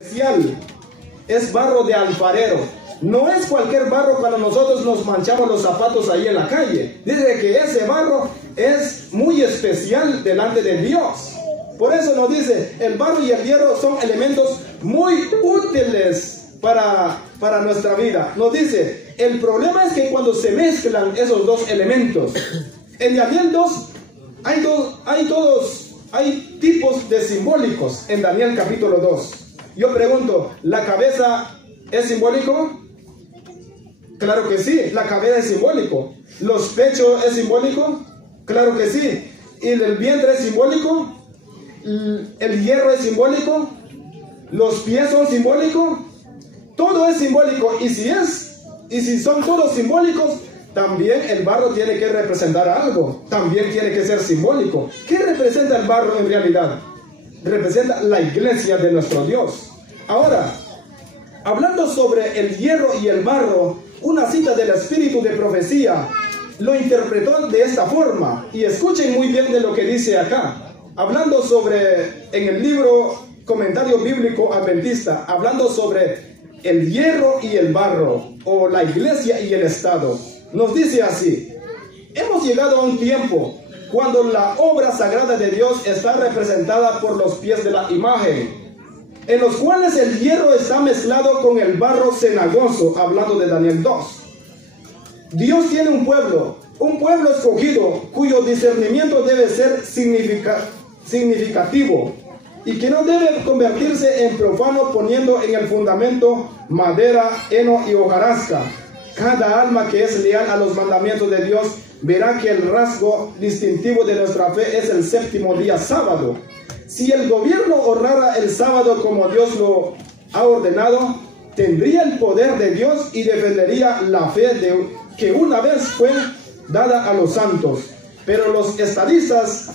especial, es barro de alfarero. No es cualquier barro cuando nosotros nos manchamos los zapatos ahí en la calle. Dice que ese barro es muy especial delante de Dios. Por eso nos dice, el barro y el hierro son elementos muy útiles para nuestra vida. Nos dice, el problema es que cuando se mezclan esos dos elementos, en Daniel 2 hay tipos de simbólicos en Daniel capítulo 2. Yo pregunto, ¿la cabeza es simbólico? Claro que sí, la cabeza es simbólico. ¿Los pechos es simbólico? Claro que sí. ¿Y el vientre es simbólico? ¿El hierro es simbólico? ¿Los pies son simbólicos? Todo es simbólico. Y si son todos simbólicos, también el barro tiene que representar algo. También tiene que ser simbólico. ¿Qué representa el barro en realidad? Representa la iglesia de nuestro Dios. Ahora, hablando sobre el hierro y el barro, una cita del espíritu de profecía lo interpretó de esta forma. Y escuchen muy bien de lo que dice acá. Hablando sobre, en el libro Comentario Bíblico Adventista, hablando sobre el hierro y el barro, o la iglesia y el Estado, nos dice así: hemos llegado a un tiempo cuando la obra sagrada de Dios está representada por los pies de la imagen, en los cuales el hierro está mezclado con el barro cenagoso, hablando de Daniel 2. Dios tiene un pueblo escogido, cuyo discernimiento debe ser significativo, y que no debe convertirse en profano poniendo en el fundamento madera, heno y hojarasca. Cada alma que es leal a los mandamientos de Dios verá que el rasgo distintivo de nuestra fe es el séptimo día sábado. Si el gobierno honrara el sábado como Dios lo ha ordenado, tendría el poder de Dios y defendería la fe que una vez fue dada a los santos. Pero los estadistas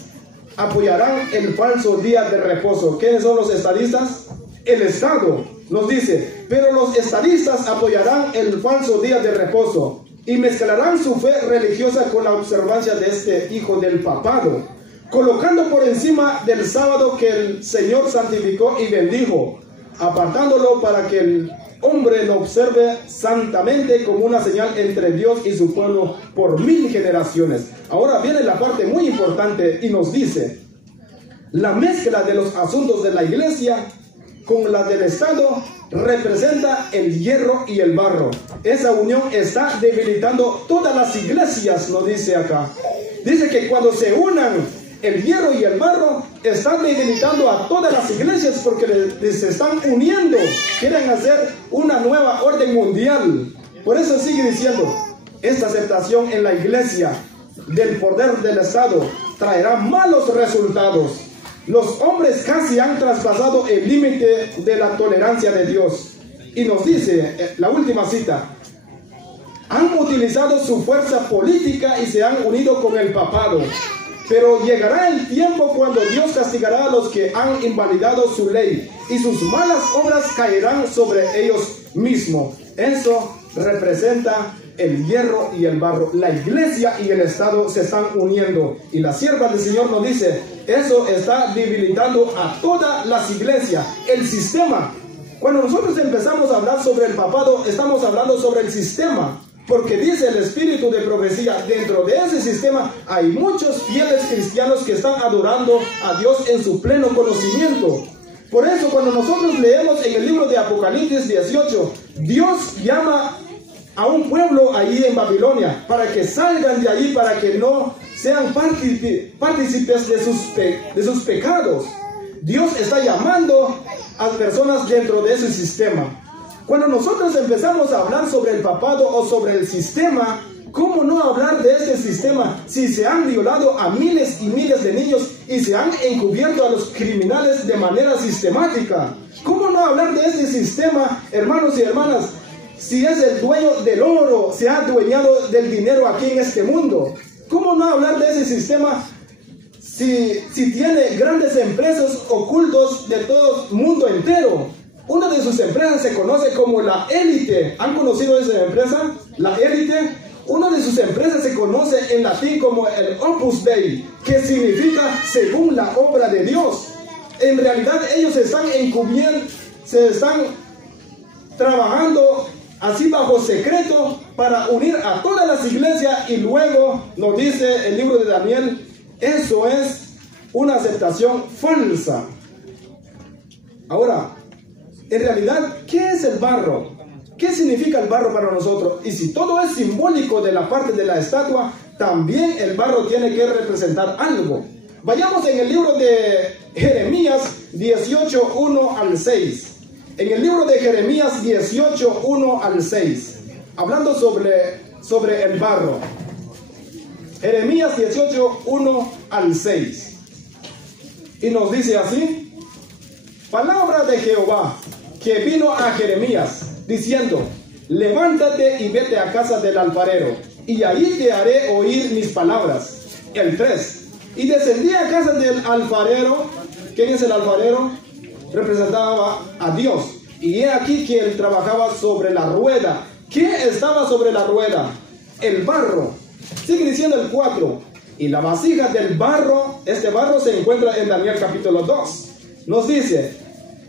apoyarán el falso día de reposo. ¿Quiénes son los estadistas? El Estado nos dice, pero los estadistas apoyarán el falso día de reposo y mezclarán su fe religiosa con la observancia de este hijo del papado, colocando por encima del sábado que el Señor santificó y bendijo, apartándolo para que el hombre lo observe santamente como una señal entre Dios y su pueblo por 1000 generaciones. Ahora viene la parte muy importante y nos dice, la mezcla de los asuntos de la iglesia con la del Estado representa el hierro y el barro. Esa unión está debilitando todas las iglesias, nos dice acá. Dice que cuando se unan el hierro y el barro, están debilitando a todas las iglesias porque se están uniendo. Quieren hacer una nueva orden mundial. Por eso sigue diciendo, esta aceptación en la iglesia del poder del Estado traerá malos resultados. Los hombres casi han traspasado el límite de la tolerancia de Dios. Y nos dice, la última cita, han utilizado su fuerza política y se han unido con el papado. Pero llegará el tiempo cuando Dios castigará a los que han invalidado su ley y sus malas obras caerán sobre ellos mismos. Eso representa el hierro y el barro. La iglesia y el Estado se están uniendo. Y la sierva del Señor nos dice, eso está debilitando a todas las iglesias. El sistema. Cuando nosotros empezamos a hablar sobre el papado, estamos hablando sobre el sistema. Porque dice el espíritu de profecía, dentro de ese sistema hay muchos fieles cristianos que están adorando a Dios en su pleno conocimiento. Por eso cuando nosotros leemos en el libro de Apocalipsis 18, Dios llama a un pueblo allí en Babilonia para que salgan de allí, para que no sean partícipes de sus pecados. Dios está llamando a personas dentro de ese sistema. Cuando nosotros empezamos a hablar sobre el papado o sobre el sistema, ¿cómo no hablar de este sistema si se han violado a miles y miles de niños y se han encubierto a los criminales de manera sistemática? ¿Cómo no hablar de este sistema, hermanos y hermanas, si es el dueño del oro, se ha adueñado del dinero aquí en este mundo? ¿Cómo no hablar de ese sistema si tiene grandes empresas ocultos de todo el mundo entero? Una de sus empresas se conoce como la élite. ¿Han conocido esa empresa? La élite. Una de sus empresas se conoce en latín como el Opus Dei, que significa según la obra de Dios. En realidad ellos están se están trabajando así bajo secreto para unir a todas las iglesias, y luego nos dice el libro de Daniel, eso es una aceptación falsa. Ahora, en realidad, ¿qué es el barro? ¿Qué significa el barro para nosotros? Y si todo es simbólico de la parte de la estatua, también el barro tiene que representar algo. Vayamos en el libro de Jeremías 18, 1 al 6. En el libro de Jeremías 18, 1 al 6, hablando sobre el barro. Jeremías 18, 1 al 6. Y nos dice así: palabra de Jehová que vino a Jeremías, diciendo: levántate y vete a casa del alfarero, y ahí te haré oír mis palabras. El 3. Y descendí a casa del alfarero. ¿Quién es el alfarero? Representaba a Dios. Y he aquí que él trabajaba sobre la rueda. ¿Qué estaba sobre la rueda? El barro. Sigue diciendo el 4. Y la vasija del barro, este barro se encuentra en Daniel capítulo 2. Nos dice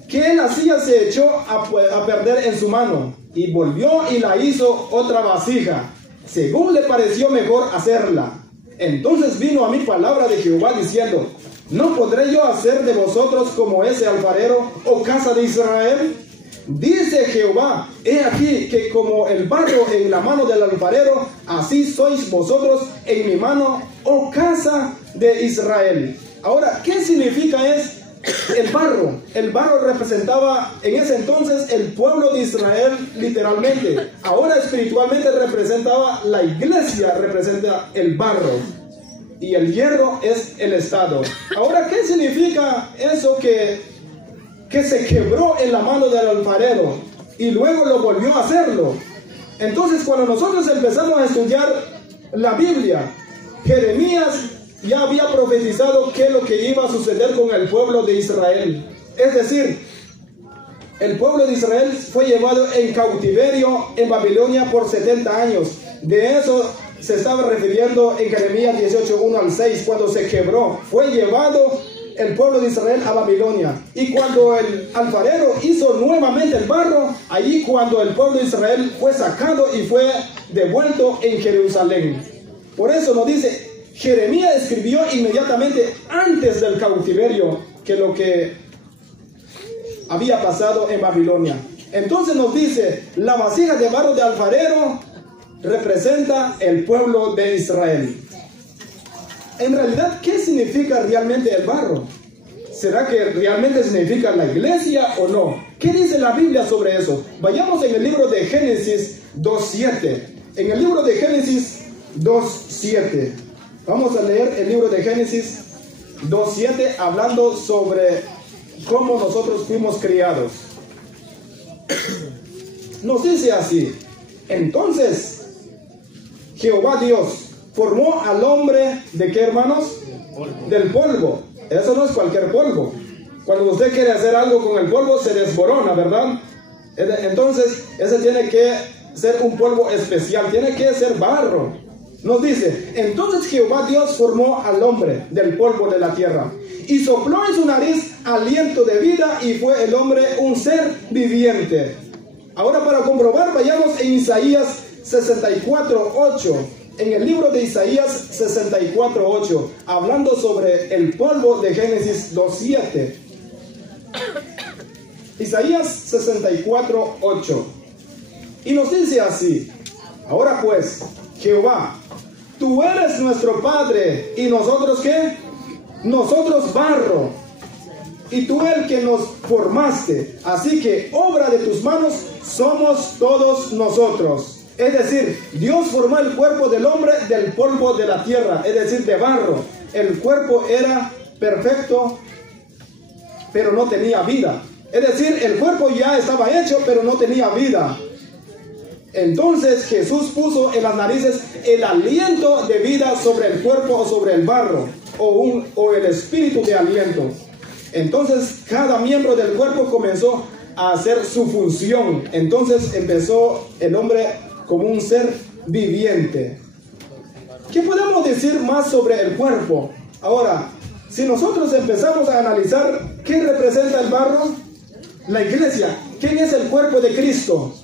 que la silla se echó a perder en su mano, y volvió y la hizo otra vasija, según le pareció mejor hacerla. Entonces vino a mí palabra de Jehová diciendo: ¿no podré yo hacer de vosotros como ese alfarero, oh casa de Israel? Dice Jehová: he aquí que como el barro en la mano del alfarero, así sois vosotros en mi mano, oh casa de Israel. Ahora, ¿qué significa el barro? El barro representaba en ese entonces el pueblo de Israel literalmente. Ahora espiritualmente representaba la iglesia, representa el barro. Y el hierro es el Estado. Ahora, ¿qué significa eso que se quebró en la mano del alfarero y luego lo volvió a hacerlo? Entonces, cuando nosotros empezamos a estudiar la Biblia, Jeremías ya había profetizado qué es lo que iba a suceder con el pueblo de Israel. Es decir, el pueblo de Israel fue llevado en cautiverio en Babilonia por 70 años. De eso se estaba refiriendo en Jeremías 18, 1 al 6, cuando se quebró. Fue llevado el pueblo de Israel a Babilonia. Y cuando el alfarero hizo nuevamente el barro, ahí cuando el pueblo de Israel fue sacado y fue devuelto en Jerusalén. Por eso nos dice, Jeremías escribió inmediatamente antes del cautiverio que lo que había pasado en Babilonia. Entonces nos dice, la vasija de barro de alfarero representa el pueblo de Israel. En realidad, ¿qué significa realmente el barro? ¿Será que realmente significa la iglesia o no? ¿Qué dice la Biblia sobre eso? Vayamos en el libro de Génesis 2:7. En el libro de Génesis 2:7. Vamos a leer el libro de Génesis 2:7, hablando sobre cómo nosotros fuimos criados. Nos dice así: entonces Jehová Dios formó al hombre, ¿de qué, hermanos? Del polvo. Eso no es cualquier polvo. Cuando usted quiere hacer algo con el polvo, se desborona, ¿verdad? Entonces, ese tiene que ser un polvo especial, tiene que ser barro. Nos dice, entonces Jehová Dios formó al hombre del polvo de la tierra, y sopló en su nariz aliento de vida, y fue el hombre un ser viviente. Ahora, para comprobar, vayamos en Isaías 64:8. En el libro de Isaías 64:8, hablando sobre el polvo de Génesis 2:7. Isaías 64:8. Y nos dice así: ahora pues, Jehová, tú eres nuestro Padre, y nosotros ¿qué? Nosotros barro, y tú el que nos formaste, así que obra de tus manos somos todos nosotros. Es decir, Dios formó el cuerpo del hombre del polvo de la tierra, es decir, de barro. El cuerpo era perfecto, pero no tenía vida. Es decir, el cuerpo ya estaba hecho, pero no tenía vida. Entonces Jesús puso en las narices el aliento de vida sobre el cuerpo o sobre el barro, o el espíritu de aliento. Entonces cada miembro del cuerpo comenzó a hacer su función. Entonces empezó el hombre como un ser viviente. ¿Qué podemos decir más sobre el cuerpo? Ahora, si nosotros empezamos a analizar qué representa el barro, La iglesia. ¿Quién es el cuerpo de Cristo?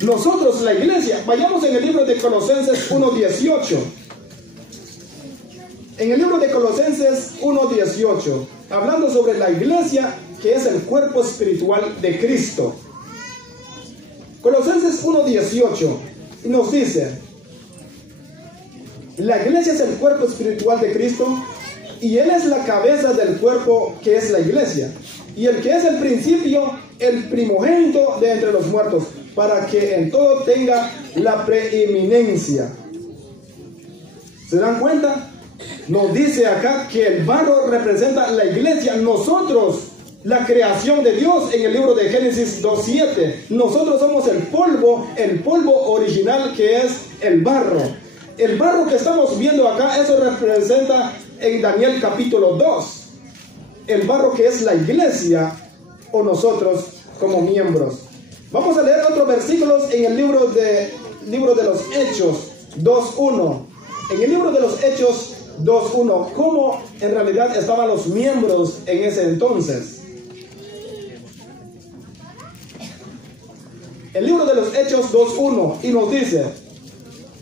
Nosotros, la iglesia. Vayamos en el libro de Colosenses 1:18. En el libro de Colosenses 1:18, hablando sobre la iglesia, que es el cuerpo espiritual de Cristo. Colosenses 1:18 nos dice: la iglesia es el cuerpo espiritual de Cristo y Él es la cabeza del cuerpo, que es la iglesia, y el que es el principio, el primogénito de entre los muertos, para que en todo tenga la preeminencia. ¿Se dan cuenta? Nos dice acá que el barro representa la iglesia, nosotros, la creación de Dios, en el libro de Génesis 2:7. Nosotros somos el polvo original, que es el barro. El barro que estamos viendo acá, eso representa en Daniel capítulo 2. El barro que es la iglesia, o nosotros como miembros. Vamos a leer otros versículos en el libro de los Hechos 2:1. En el libro de los Hechos 2:1, cómo en realidad estaban los miembros en ese entonces. El libro de los Hechos 2:1, y nos dice: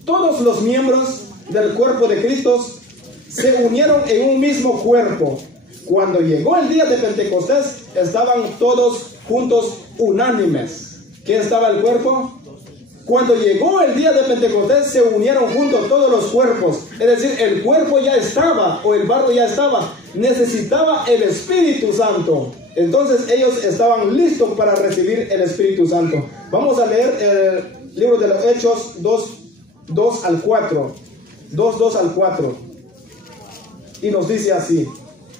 todos los miembros del cuerpo de Cristo se unieron en un mismo cuerpo. Cuando llegó el día de Pentecostés, estaban todos juntos, unánimes. ¿Qué estaba el cuerpo? Cuando llegó el día de Pentecostés, se unieron juntos todos los cuerpos. Es decir, el cuerpo ya estaba, o el barro ya estaba. Necesitaba el Espíritu Santo. Entonces ellos estaban listos para recibir el Espíritu Santo. Vamos a leer el libro de los Hechos 2 al 4. 2 al 4. Y nos dice así: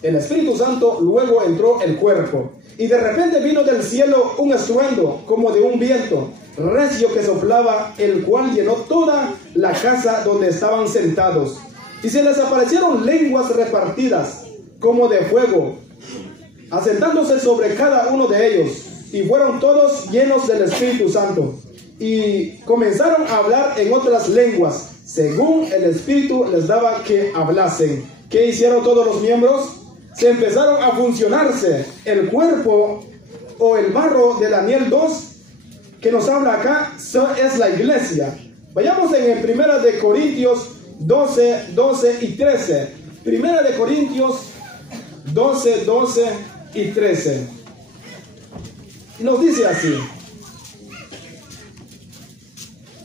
el Espíritu Santo luego entró el cuerpo, y de repente vino del cielo un estruendo como de un viento recio que soplaba, el cual llenó toda la casa donde estaban sentados. Y se les aparecieron lenguas repartidas como de fuego, asentándose sobre cada uno de ellos, y fueron todos llenos del Espíritu Santo, y comenzaron a hablar en otras lenguas, según el Espíritu les daba que hablasen. ¿Qué hicieron todos los miembros? Se empezaron a funcionarse. El cuerpo, o el barro de Daniel 2, que nos habla acá, es la iglesia. Vayamos en 1 de Corintios 12 y 13. 1 de Corintios 12 y 13. Y nos dice así: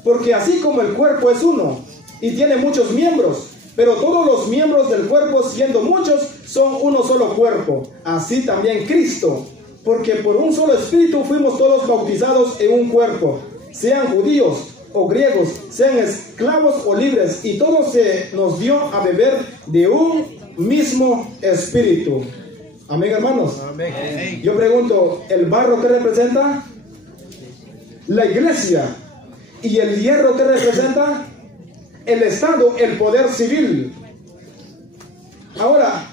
porque así como el cuerpo es uno y tiene muchos miembros, pero todos los miembros del cuerpo, siendo muchos, son uno solo cuerpo, así también Cristo. Porque por un solo espíritu fuimos todos bautizados en un cuerpo, sean judíos o griegos, sean esclavos o libres, y todo se nos dio a beber de un mismo espíritu. Amén, hermanos. Amén. Yo pregunto, ¿el barro qué representa? La iglesia. ¿Y el hierro qué representa? El Estado, el poder civil. Ahora,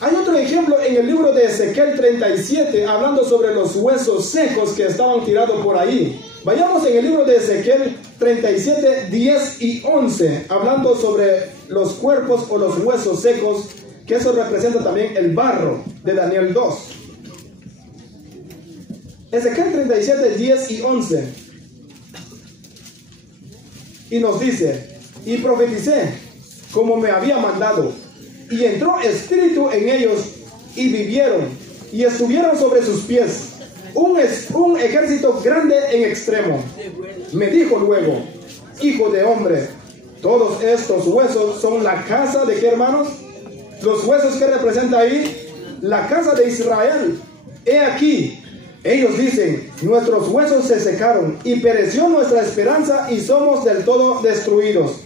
hay otro ejemplo en el libro de Ezequiel 37, hablando sobre los huesos secos que estaban tirados por ahí. Vayamos en el libro de Ezequiel 37, 10 y 11, hablando sobre los cuerpos o los huesos secos, que eso representa también el barro de Daniel 2. Ezequiel 37, 10 y 11. Y nos dice: y profeticé como me había mandado, y entró espíritu en ellos, y vivieron, y estuvieron sobre sus pies, un ejército grande en extremo. Me dijo luego: hijo de hombre, todos estos huesos son la casa de ¿qué, hermanos? Los huesos que representa ahí, la casa de Israel. He aquí, ellos dicen: nuestros huesos se secaron, y pereció nuestra esperanza, y somos del todo destruidos.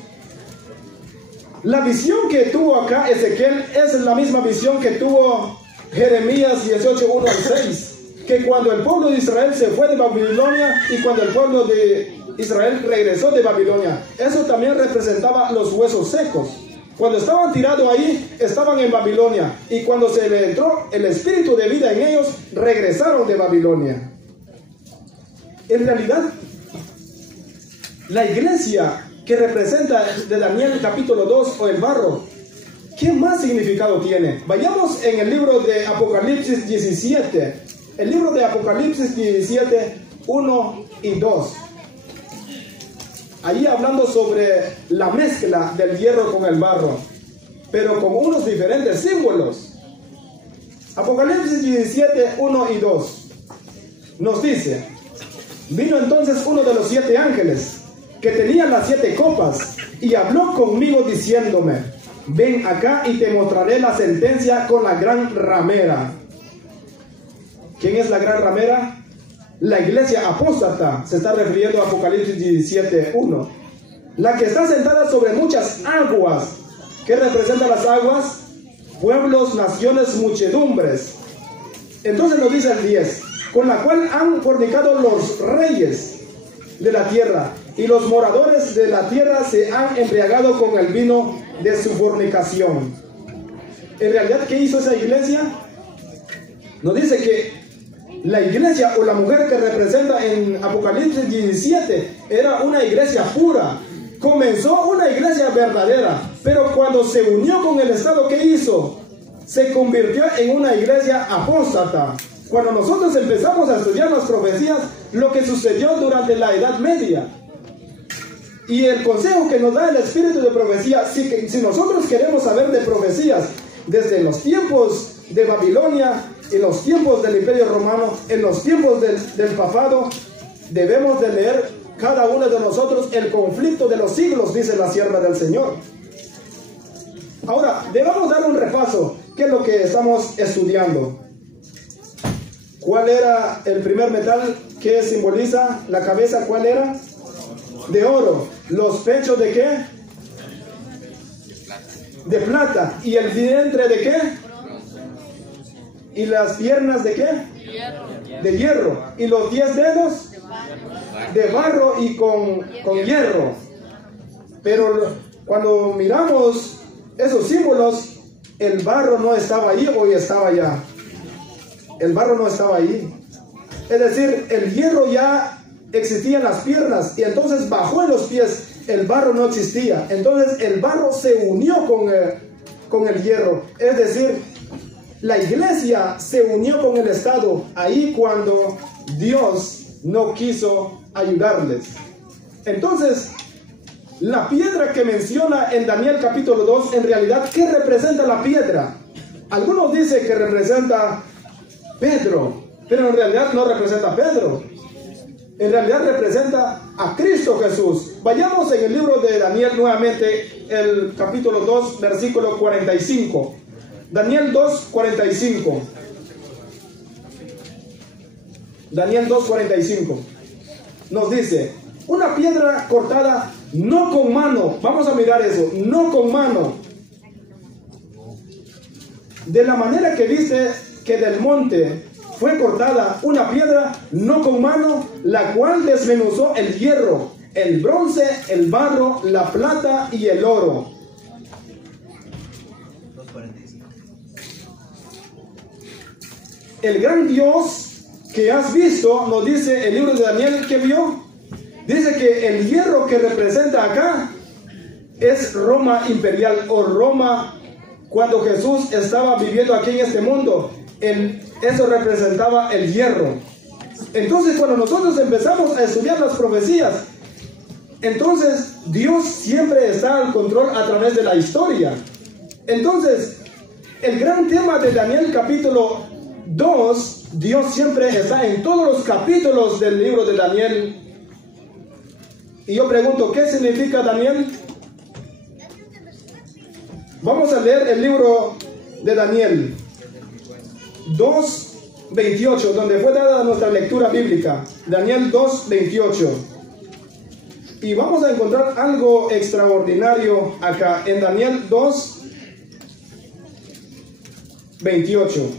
La visión que tuvo acá Ezequiel es la misma visión que tuvo Jeremías 18, 1 al 6. Que cuando el pueblo de Israel se fue de Babilonia, y cuando el pueblo de Israel regresó de Babilonia, eso también representaba los huesos secos. Cuando estaban tirados ahí, estaban en Babilonia, y cuando se le entró el espíritu de vida en ellos, regresaron de Babilonia. En realidad, la iglesia que representa de Daniel capítulo 2, o el barro, ¿qué más significado tiene? Vayamos en el libro de Apocalipsis 17, El libro de Apocalipsis 17, 1 y 2. Allí hablando sobre la mezcla del hierro con el barro, pero con unos diferentes símbolos. Apocalipsis 17, 1 y 2 nos dice: vino entonces uno de los 7 ángeles que tenía las 7 copas y habló conmigo diciéndome: ven acá y te mostraré la sentencia con la gran ramera. ¿Quién es la gran ramera? La iglesia apóstata. Se está refiriendo a Apocalipsis 17, 1. La que está sentada sobre muchas aguas. ¿Qué representa las aguas? Pueblos, naciones, muchedumbres. Entonces nos dice el 10: con la cual han fornicado los reyes de la tierra, y los moradores de la tierra se han embriagado con el vino de su fornicación. En realidad, ¿qué hizo esa iglesia? Nos dice que la iglesia o la mujer que representa en Apocalipsis 17 era una iglesia pura. Comenzó una iglesia verdadera, pero cuando se unió con el Estado, ¿qué hizo? Se convirtió en una iglesia apóstata. Cuando nosotros empezamos a estudiar las profecías, lo que sucedió durante la Edad Media, y el consejo que nos da el espíritu de profecía, si nosotros queremos saber de profecías desde los tiempos de Babilonia, en los tiempos del Imperio Romano, en los tiempos del papado, debemos de leer cada uno de nosotros el conflicto de los siglos, dice la sierva del Señor. Ahora, debemos dar un repaso. ¿Qué es lo que estamos estudiando? ¿Cuál era el primer metal que simboliza la cabeza? ¿Cuál era? De oro. ¿Los pechos de qué? De plata. ¿Y el vientre de qué? ¿Y las piernas de qué? De hierro. ¿Y los 10 dedos? De barro y con hierro. Pero cuando miramos esos símbolos, el barro no estaba ahí o estaba allá. El barro no estaba ahí. Es decir, el hierro ya existía en las piernas y entonces bajó en los pies. El barro no existía. Entonces el barro se unió con el hierro. Es decir, la iglesia se unió con el Estado ahí cuando Dios no quiso ayudarles. Entonces, la piedra que menciona en Daniel capítulo 2, en realidad, ¿qué representa la piedra? Algunos dicen que representa Pedro, pero en realidad no representa a Pedro. En realidad representa a Cristo Jesús. Vayamos en el libro de Daniel nuevamente, el capítulo 2, versículo 45. Daniel 2, 45. Daniel 2, 45. Nos dice: una piedra cortada no con mano. Vamos a mirar eso. No con mano. De la manera que viste que del monte fue cortada una piedra no con mano, la cual desmenuzó el hierro, el bronce, el barro, la plata y el oro. El gran Dios que has visto, nos dice el libro de Daniel, que vio. Dice que el hierro que representa acá es Roma imperial o Roma cuando Jesús estaba viviendo aquí en este mundo. Eso representaba el hierro. Entonces, cuando nosotros empezamos a estudiar las profecías, entonces Dios siempre está al control a través de la historia. Entonces, el gran tema de Daniel capítulo 2, Dios siempre está en todos los capítulos del libro de Daniel. Y yo pregunto, ¿qué significa Daniel? Vamos a leer el libro de Daniel 2, 28, donde fue dada nuestra lectura bíblica. Daniel 2, 28. Y vamos a encontrar algo extraordinario acá en Daniel 2, 28.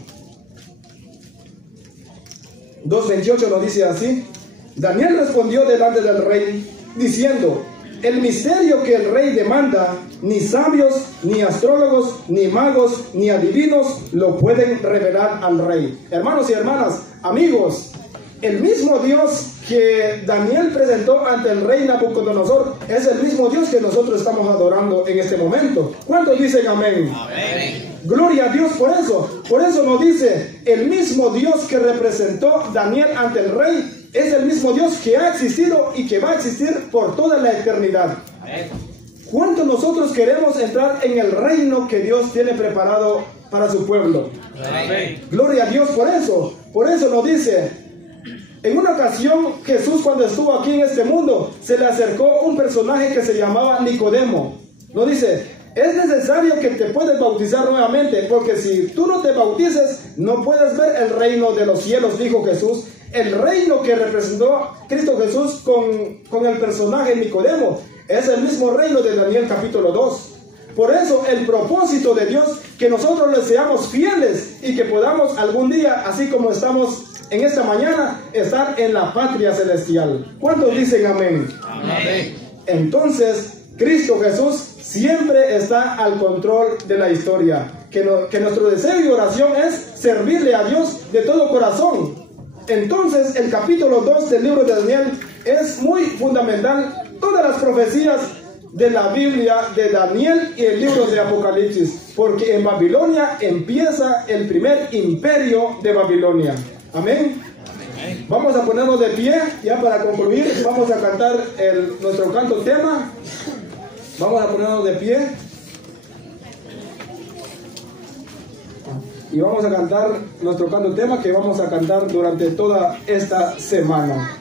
2:28 nos dice así: Daniel respondió delante del rey diciendo: el misterio que el rey demanda, ni sabios, ni astrólogos, ni magos, ni adivinos lo pueden revelar al rey. Hermanos y hermanas, amigos, el mismo Dios que Daniel presentó ante el rey Nabucodonosor es el mismo Dios que nosotros estamos adorando en este momento. ¿Cuántos dicen amén? Amén. Gloria a Dios por eso. Por eso nos dice, el mismo Dios que representó Daniel ante el rey, es el mismo Dios que ha existido y que va a existir por toda la eternidad. ¿Cuánto nosotros queremos entrar en el reino que Dios tiene preparado para su pueblo? Amén. Gloria a Dios por eso. Por eso nos dice, en una ocasión Jesús, cuando estuvo aquí en este mundo, se le acercó un personaje que se llamaba Nicodemo. Nos dice, es necesario que te puedes bautizar nuevamente, porque si tú no te bautices, no puedes ver el reino de los cielos, dijo Jesús. El reino que representó Cristo Jesús con el personaje Nicodemo es el mismo reino de Daniel capítulo 2. Por eso el propósito de Dios, que nosotros le seamos fieles y que podamos algún día, así como estamos en esta mañana, estar en la patria celestial. ¿Cuántos dicen amén? Amén. Entonces, Cristo Jesús siempre está al control de la historia. Que nuestro deseo y oración es servirle a Dios de todo corazón. Entonces, el capítulo 2 del libro de Daniel es muy fundamental. Todas las profecías de la Biblia, de Daniel y el libro de Apocalipsis, porque en Babilonia empieza el primer imperio de Babilonia. Amén. Vamos a ponernos de pie ya para concluir. Vamos a cantar nuestro canto tema. Vamos a ponernos de pie y vamos a cantar nuestro canto tema, que vamos a cantar durante toda esta semana.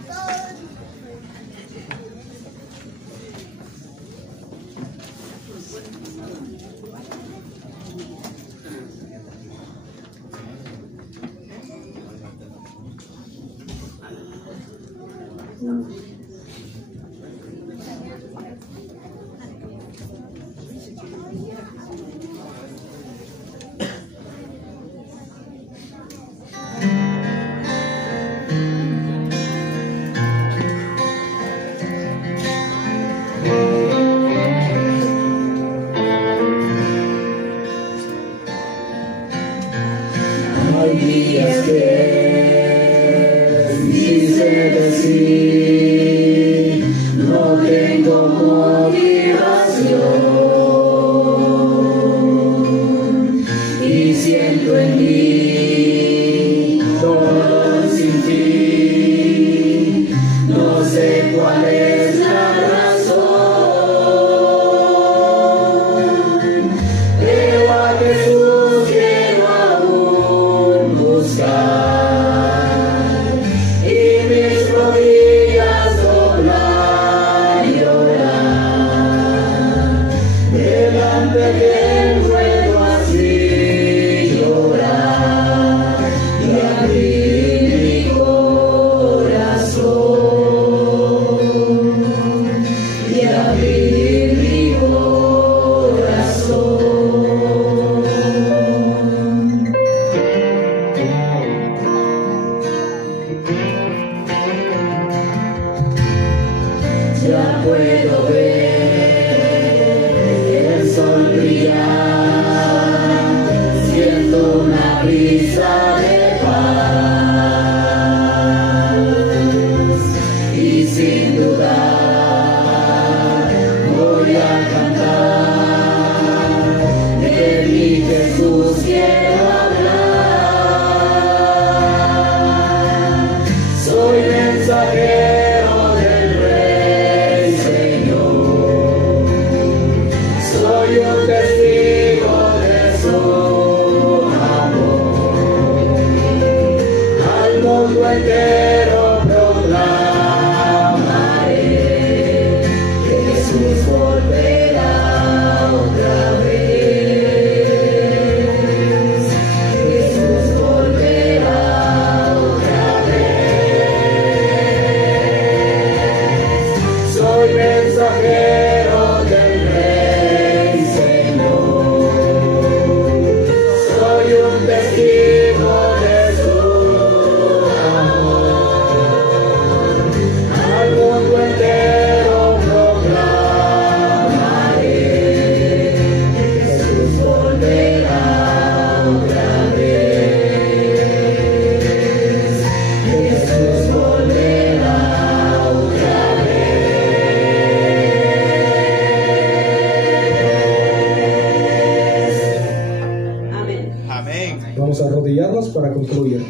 concluir.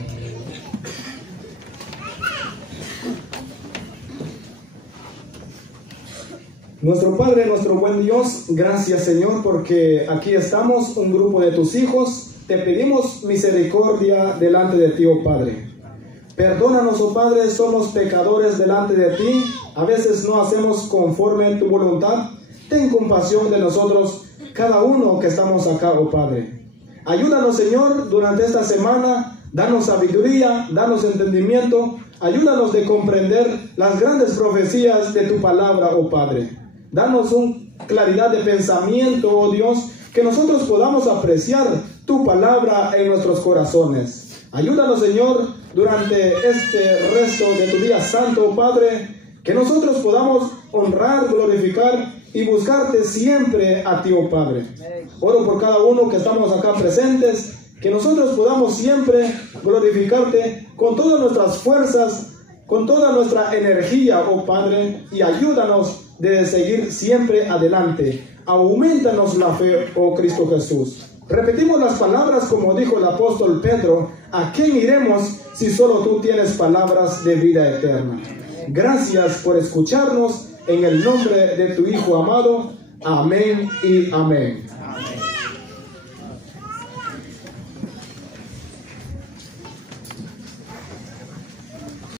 Nuestro Padre, nuestro buen Dios, gracias Señor, porque aquí estamos, un grupo de tus hijos. Te pedimos misericordia delante de ti, oh Padre. Perdónanos, oh Padre, somos pecadores delante de ti. A veces no hacemos conforme a tu voluntad. Ten compasión de nosotros, cada uno que estamos acá, oh Padre. Ayúdanos, Señor, durante esta semana. Danos sabiduría, danos entendimiento. Ayúdanos de comprender las grandes profecías de tu palabra, oh Padre. Danos una claridad de pensamiento, oh Dios, que nosotros podamos apreciar tu palabra en nuestros corazones. Ayúdanos, Señor, durante este resto de tu día santo, oh Padre, que nosotros podamos honrar, glorificar y buscarte siempre a ti, oh Padre. Oro por cada uno que estamos acá presentes, que nosotros podamos siempre glorificarte con todas nuestras fuerzas, con toda nuestra energía, oh Padre, y ayúdanos de seguir siempre adelante. Aumentanos la fe, oh Cristo Jesús. Repetimos las palabras como dijo el apóstol Pedro: ¿a quién iremos si solo tú tienes palabras de vida eterna? Gracias por escucharnos, en el nombre de tu Hijo amado. Amén y amén.